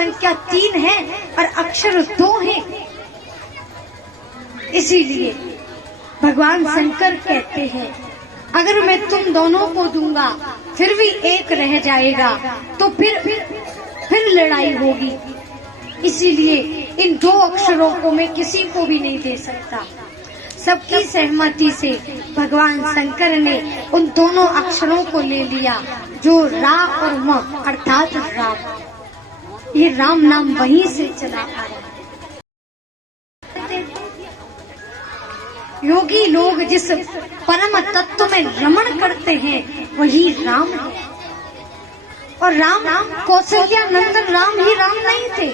संख्या 3 है और अक्षर 2 है। इसीलिए भगवान शंकर कहते हैं अगर मैं तुम दोनों को दूंगा फिर भी एक रह जाएगा तो फिर लड़ाई होगी। इसीलिए इन 2 अक्षरों को मैं किसी को भी नहीं दे सकता। सबकी सहमति से भगवान शंकर ने उन दोनों अक्षरों को ले लिया जो रा और म अर्थात राम। ये राम नाम वहीं से चला आ रहा है। योगी लोग जिस परम तत्व में रमण करते हैं वही राम है। और राम कौशल्या नंदन राम ही राम नहीं थे,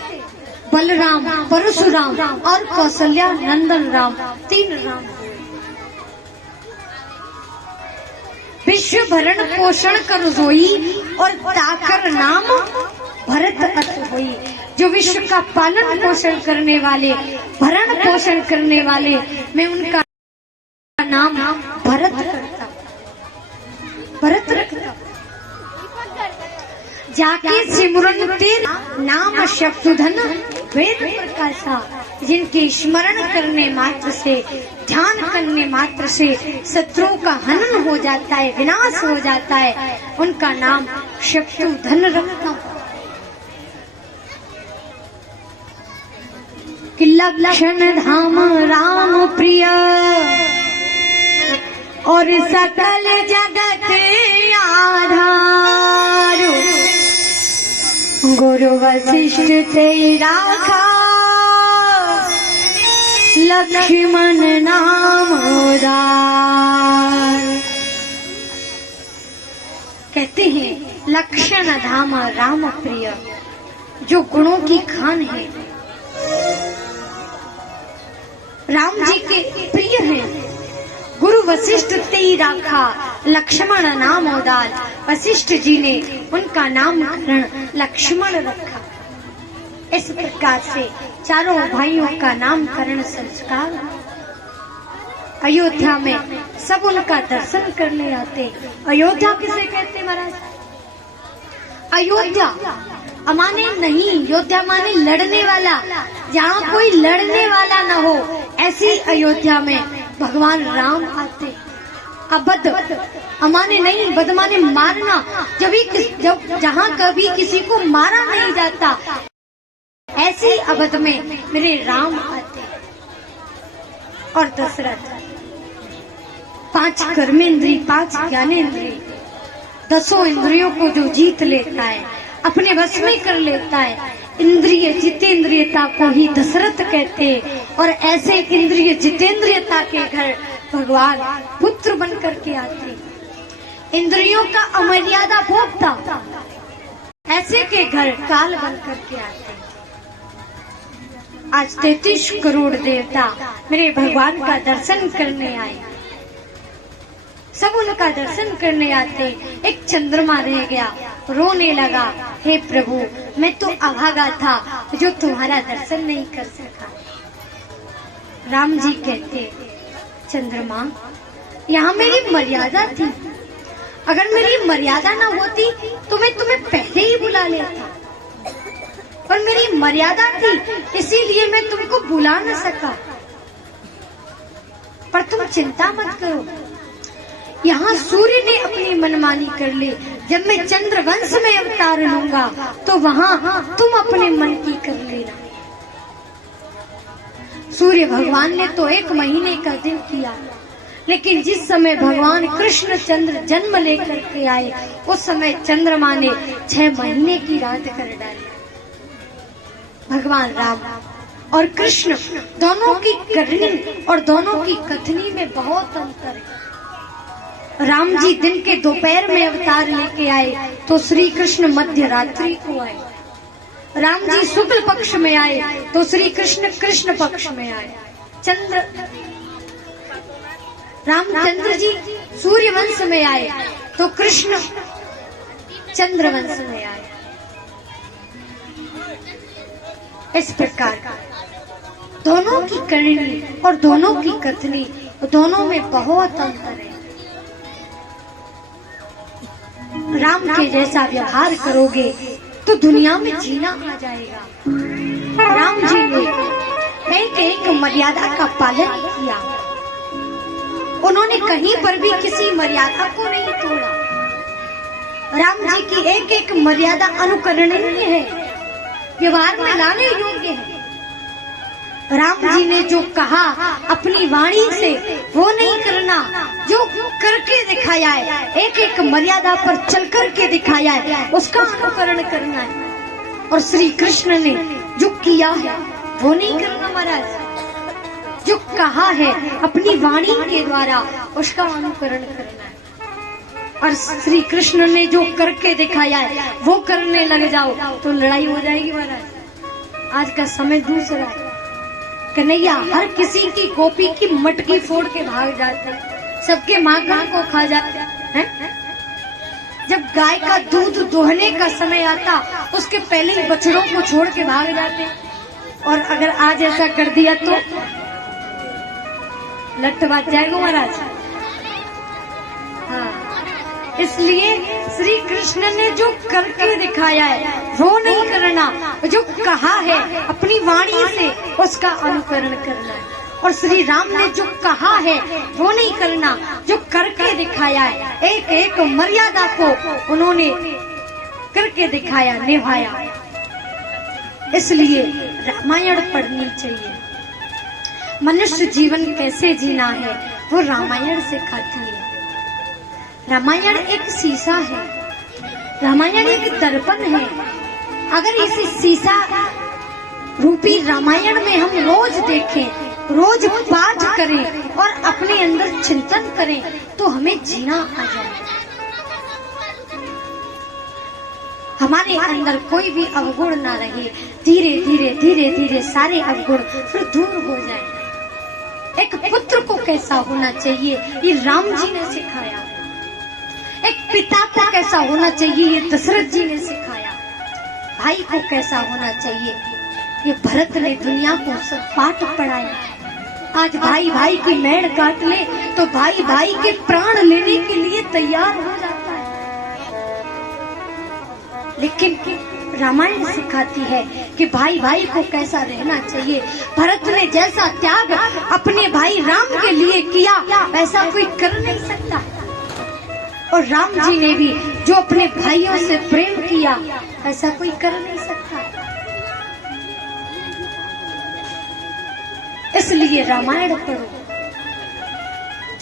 बलराम, परशुराम और कौशल्या नंदन राम 3 राम हुए। विश्व भरण पोषण कर जोई और ताकर नाम भरत अत होई। जो विश्व का पालन पोषण करने वाले, भरण पोषण करने वाले, मैं उनका नाम भरत करता, भरत रखता। जाके सिमरन तेरा नाम शक्तिधन वेद प्रकाशा। जिनके स्मरण करने मात्र से, ध्यान करने मात्र से शत्रुओं का हनन हो जाता है, विनाश हो जाता है, उनका नाम शक्तिधन रखता। कि लक्षण धाम राम प्रिय और सकल जगत आधार। गुरु वशिष्ठ तेरा खा लक्ष्मण नाम उदार। कहते हैं लक्षण धाम राम प्रिय, जो गुणों की खान है, राम जी के प्रिय हैं। गुरु वशिष्ठ तेरी राखा लक्ष्मण नाम उदार। वशिष्ठ जी ने उनका नामकरण लक्ष्मण रखा। इस प्रकार से चारों भाइयों का नामकरण संस्कार। अयोध्या में सब उनका दर्शन करने आते। अयोध्या किसे कहते महाराज? अयोध्या माने नहीं, योद्धा माने लड़ने वाला, जहाँ कोई लड़ने वाला न हो, ऐसी अयोध्या में भगवान राम आते। अबद माने नहीं, बद माने मारना, जब जहाँ कभी किसी को मारा नहीं जाता, ऐसी अबद में मेरे राम आते। और दशरथ 5 कर्मेंद्रिय, 5 ज्ञानेंद्रिय, 10 इंद्रियों को जो जीत लेता है, अपने वश में कर लेता है, इंद्रिय जितेंद्रियता को ही दशरथ कहते। और ऐसे इंद्रिय जितेंद्रियता के घर भगवान पुत्र बन करके आते। इंद्रियों का अमर्यादा भोगता, ऐसे के घर काल बन करके आते। आज 33 करोड़ देवता मेरे भगवान का दर्शन करने आए। सब उनका दर्शन करने आते। एक चंद्रमा रह गया, रोने लगा, हे प्रभु मैं तो अभागा था जो तुम्हारा दर्शन नहीं कर सका। राम जी कहते, चंद्रमा यहाँ मेरी मर्यादा थी, अगर मेरी मर्यादा न होती तो मैं तुम्हें पहले ही बुला लेता, पर मेरी मर्यादा थी इसीलिए मैं तुमको बुला न सका। पर तुम चिंता मत करो, यहाँ सूर्य ने अपनी मनमानी कर ली, जब मैं चंद्रवंश में अवतार लूंगा तो वहाँ तुम अपने मन की कर लेना। सूर्य भगवान ने तो 1 महीने का दिन किया, लेकिन जिस समय भगवान कृष्ण चंद्र जन्म लेकर के आए, उस समय चंद्रमा ने 6 महीने की रात कर डाली। भगवान राम और कृष्ण दोनों की करनी और दोनों की कथनी में बहुत अंतर है। राम जी दिन के दोपहर में अवतार लेके आए तो श्री कृष्ण मध्य रात्रि को आए। राम जी शुक्ल पक्ष में आए तो श्री कृष्ण कृष्ण पक्ष में आए। रामचंद्र जी सूर्य वंश में आए तो कृष्ण चंद्र वंश में आए। इस प्रकार दोनों की करनी और दोनों की कथनी, दोनों में बहुत अंतर है। राम के जैसा व्यवहार करोगे तो दुनिया में जीना आ जाएगा। राम जी ने एक एक मर्यादा का पालन किया। उन्होंने कहीं पर भी किसी मर्यादा को नहीं तोड़ा। राम जी की एक एक मर्यादा अनुकरणीय है, व्यवहार में लाने योग्य है। राम जी ने जो कहा अपनी वाणी से वो नहीं करना, जो करके दिखाया है, एक एक मर्यादा पर चल करके दिखाया है, उसका अनुकरण करना है। और श्री कृष्ण ने जो किया है वो नहीं करना महाराज। जो कहा है अपनी वाणी के द्वारा उसका अनुकरण करना है। और श्री कृष्ण ने जो करके दिखाया है वो करने लग जाओ तो लड़ाई हो जाएगी महाराज। आज का समय दूसरा है। कन्हैया हर किसी की गोपी की मटकी फोड़ के भाग जाते, सबके माखन को खा जाते हैं। जब गाय का दूध दोहने का समय आता उसके पहले ही बछड़ों को छोड़ के भाग जाते। और अगर आज ऐसा कर दिया तो लट बाज जाएगा महाराज। हाँ, इसलिए श्री कृष्ण ने जो करके दिखाया है वो नहीं करना, जो कहा है अपनी वाणी से उसका अनुकरण करना है। और श्री राम ने जो कहा है वो नहीं करना, जो करके दिखाया है, एक एक मर्यादा को उन्होंने करके दिखाया, निभाया। इसलिए रामायण पढ़नी चाहिए। मनुष्य जीवन कैसे जीना है वो रामायण सिखाती है। रामायण एक शीशा है, रामायण एक दर्पण है। अगर इस शीशा रूपी रामायण में हम रोज देखें, रोज पाठ करें और अपने अंदर चिंतन करें तो हमें जीना आ जाए। हमारे अंदर कोई भी अवगुण ना रहे, धीरे धीरे धीरे धीरे सारे अवगुण फिर दूर हो जाए। एक पुत्र को कैसा होना चाहिए ये राम जी ने सिखाया। एक पिता को कैसा होना चाहिए ये दशरथ जी ने सिखाया। भाई को कैसा होना चाहिए ये भरत ने दुनिया को सब पाठ पढ़ाया। आज भाई भाई की मेड़ काट ले तो भाई भाई के प्राण लेने के लिए तैयार हो जाता है। लेकिन रामायण सिखाती है कि भाई भाई को कैसा रहना चाहिए। भरत ने जैसा त्याग अपने भाई राम के लिए किया वैसा कोई कर नहीं सकता। और राम जी ने भी जो अपने भाइयों से प्रेम किया ऐसा कोई कर नहीं सकता। इसलिए रामायण पढ़ो।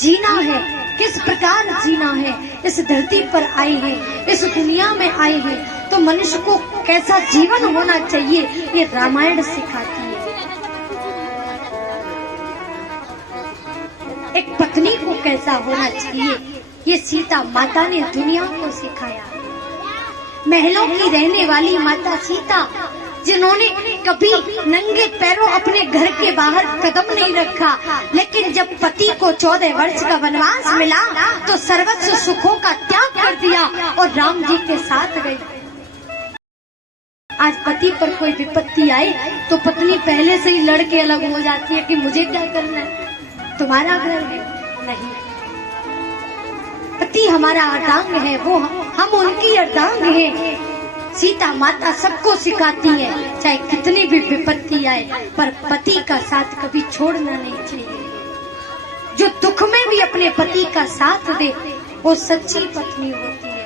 जीना है, किस प्रकार जीना है, इस धरती पर आए हैं, इस दुनिया में आए हैं तो मनुष्य को कैसा जीवन होना चाहिए ये रामायण सिखाती है। एक पत्नी को कैसा होना चाहिए ये सीता माता ने दुनिया को सिखाया। महलों की रहने वाली माता सीता जिन्होंने कभी नंगे पैरों अपने घर के बाहर कदम नहीं रखा, लेकिन जब पति को 14 वर्ष का वनवास मिला तो सर्वस्व सुखों का त्याग कर दिया और राम जी के साथ गई। आज पति पर कोई विपत्ति आए तो पत्नी पहले से ही लड़के अलग हो जाती है कि मुझे क्या करना है, तुम्हारा घर है। नहीं, पति हमारा अर्धांग है, वो हम उनकी अर्धांग है। सीता माता सबको सिखाती है चाहे कितनी भी विपत्ति आए पर पति का साथ कभी छोड़ना नहीं चाहिए। जो दुख में भी अपने पति का साथ दे वो सच्ची पत्नी होती है।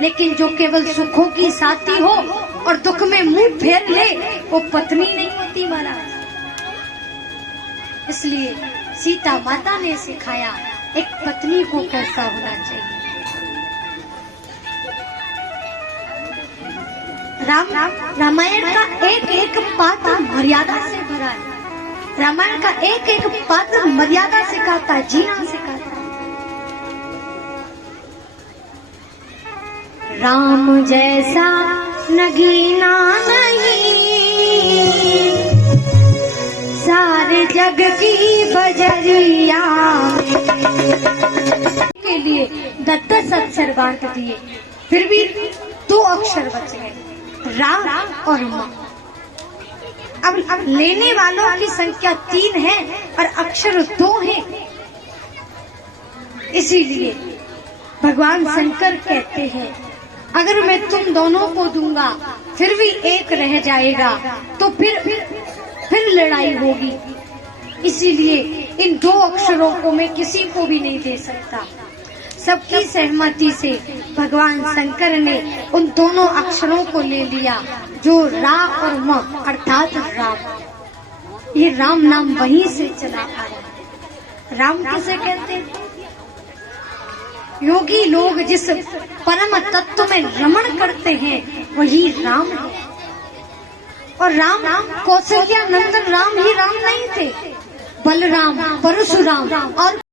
लेकिन जो केवल सुखों की साथी हो और दुख में मुंह फेर ले वो पत्नी नहीं होती महाराज। इसलिए सीता माता ने सिखाया एक पत्नी को कैसा होना चाहिए। रामायण का एक एक पात्र मर्यादा से भरा है। रामायण का एक एक पात्र मर्यादा सिखाता है, जीना सिखाता है। राम जैसा नगीना नहीं सारे जग की बजरिया के लिए 10 अक्षर बांट दिए, फिर भी 2 अक्षर बच गए, रा और म। अब लेने वालों की संख्या 3 है और अक्षर 2 है। इसीलिए भगवान शंकर कहते हैं अगर मैं तुम दोनों को दूंगा फिर भी एक रह जाएगा, तो फिर लड़ाई होगी। इसीलिए इन दो अक्षरों को मैं किसी को भी नहीं दे सकता। सबकी सहमति से भगवान शंकर ने उन दोनों अक्षरों को ले लिया, जो रा और म अर्थात राम। ये राम नाम वहीं से चला आ रहा है। राम किसे कहते हैं? योगी लोग जिस परम तत्व में रमण करते हैं वही राम है। और राम कौशल्या नंदन राम ही राम नहीं थे, बलराम, परशुराम और